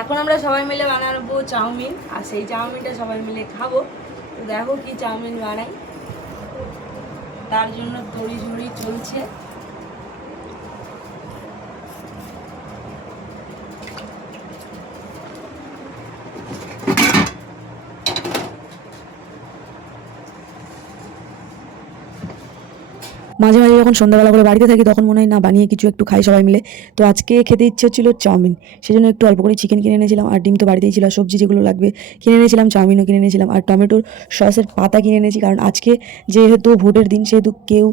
এখন আমরা সবাই মিলে বানাবো চাউমিন, আর সেই চাউমিনটা সবাই মিলে খাবো। তো দেখো কি চাউমিন বানাই, তার জন্য তড়িঝড়ি চলছে। মাঝে মাঝে যখন সন্ধ্যাবেলা করে বাড়িতে থাকি তখন মনে হয় না বানিয়ে কিছু একটু খাই সবাই মিলে। তো আজকে খেতে ইচ্ছে হচ্ছিলো চাউমিন, সেই জন্য একটু অল্প করে চিকেন কিনে এনেছিলাম, আর ডিম তো বাড়িতেই ছিল, সবজি যেগুলো লাগবে কিনে এনেছিলাম, চাউমিনও কিনে এনেছিলাম, আর টমেটোর সসের পাতা কিনে এনেছি। কারণ আজকে যেহেতু ভোটের দিন, সেহেতু কেউ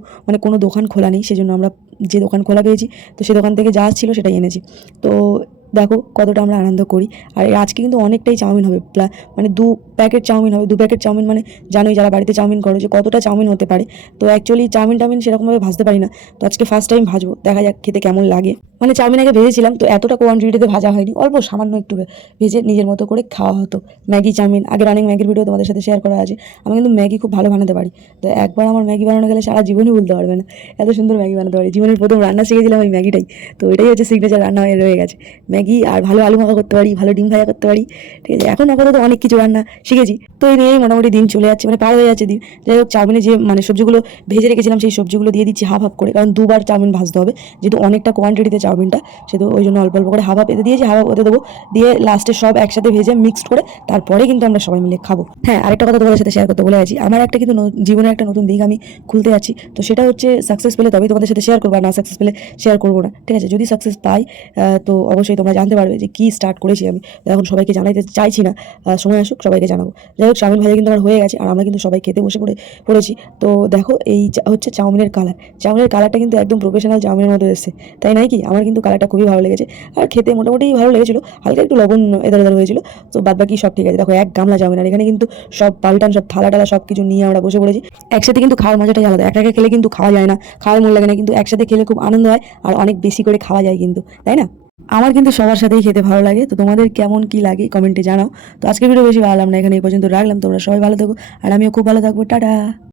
কোনো দোকান খোলা নেই, সেজন্য আমরা যে দোকান খোলা পেয়েছি তো সেই দোকান থেকে যা ছিল সেটাই এনেছি। তো দেখো কতটা আমরা আনন্দ করি। আর আজকে কিন্তু অনেকটাই চাউমিন হবে, মানে 2 প্যাকেট চাউমিন হবে। 2 প্যাকেট চাউমিন মানে জানোই যারা বাড়িতে চাউমিন করো যে কতটা চাউমিন হতে পারে। তো অ্যাকচুয়ালি চাউমিন সেরকমভাবে ভাজতে পারি না, তো আজকে ফার্স্ট টাইম ভাজবো, দেখা যাক খেতে কেমন লাগে। মানে চাউমিন আগে ভেজেছিলাম, তো এতটা কোয়ান্টিটিতে ভাজা হয়নি, অল্প সামান্য একটু ভেজে নিজের মতো করে খাওয়া হতো। ম্যাগি চাউমিন আগের অনেক ম্যাগির ভিডিও তোমাদের সাথে শেয়ার করা আছে। আমি কিন্তু ম্যাগি খুব ভালো বানাতে পারি, তো একবার আমার ম্যাগি বানানো গেলে সারা জীবনই ভুলতে পারবে না, এত সুন্দর ম্যাগি বানাতে পারি। জীবনের প্রথম রান্না শিখেছিলাম ওই ম্যাগিটাই, তো এটাই হচ্ছে সিগনেচার রান্না হয়ে রয়ে গেছে ম্যাগি। আর ভালো আলু মাখা করতে পারি, ভালো ডিম ভাজা করতে পারি, ঠিক আছে। এখন আপাতত অনেক কিছু রান্না শিখেছি, তো এই নিয়েই মোটামুটি দিন চলে যাচ্ছে, মানে পার হয়ে যাচ্ছে দিন। যাই হোক, চাউমিনে যে সবজিগুলো ভেজে রেখেছিলাম সেই সবজিগুলো দিয়ে দিচ্ছি হাফ হাফ করে, কারণ 2বার চাউমিন ভাজতে হবে, যেহেতু অনেকটা কোয়ান্টিটিতে চাউমিনটা, সেহেতু ওই জন্য অল্প অল্প করে হাফ হাফ এতে দিয়েছি, হাফ হাফ ওতে দেবো, দিয়ে লাস্টে সব একসাথে ভেজে মিক্সড করে তারপরে কিন্তু আমরা সবাই মিলে খাবো। হ্যাঁ, আরেকটা কথা তোমাদের সাথে শেয়ার করতে বলে আছি, আমার একটা কিন্তু জীবনের একটা নতুন দিক আমি খুলতে যাচ্ছি। তো সেটা হচ্ছে সাকসেস পেলে তবেই তোমাদের সাথে শেয়ার করবো, আর না সাকসেস পেলে শেয়ার করবো না, ঠিক আছে। যদি সাকসেস পাই তো অবশ্যই তোমরা জানতে পারবে যে কী স্টার্ট করেছি আমি। এখন সবাইকে জানাইতে চাইছি না, সময় আসুক সবাইকে জানাবো। যাই হোক, চাউমিন ভাজা কিন্তু আমার হয়ে গেছে, আর আমরা কিন্তু সবাই খেতে বসে পড়েছি। তো দেখো এই হচ্ছে চাউমিনের কালার, চাউমিনের কালারটা কিন্তু একদম প্রফেশনাল চাউমিনের মতো এসেছে, তাই নয় কি? আমার কিন্তু কালারটা খুবই ভালো লেগেছে, আর খেতে মোটামুটি ভালো লেগেছিলো, হালকা একটু লবণ এধার ওধার হয়েছিল, তো বাদ বাকি সব ঠিক আছে। দেখো 1 গামলা চাউমিন, আর এখানে কিন্তু সব পাল্টান, সব থালা টালা সব কিছু নিয়ে আমরা বসে পড়েছি। একসাথে কিন্তু খাওয়ার মজাটাই আলাদা, একা একা খেলে কিন্তু খাওয়া যায় না, খাওয়ার মন লাগে না, কিন্তু একসাথে খেলে খুব আনন্দ হয়, আর অনেক বেশি করে খাওয়া যায় কিন্তু, তাই না? আমার কিন্তু সবার সাথেই খেতে ভালো লাগে। তো তোমাদের কেমন কি লাগে কমেন্টে জানাও। তো আজকের ভিডিও বেশি বাড়ালাম না, এখানে এই পর্যন্ত রাখলাম। তোমরা সবাই ভালো থাকো, আর আমিও খুব ভালো থাকবো। টাটা।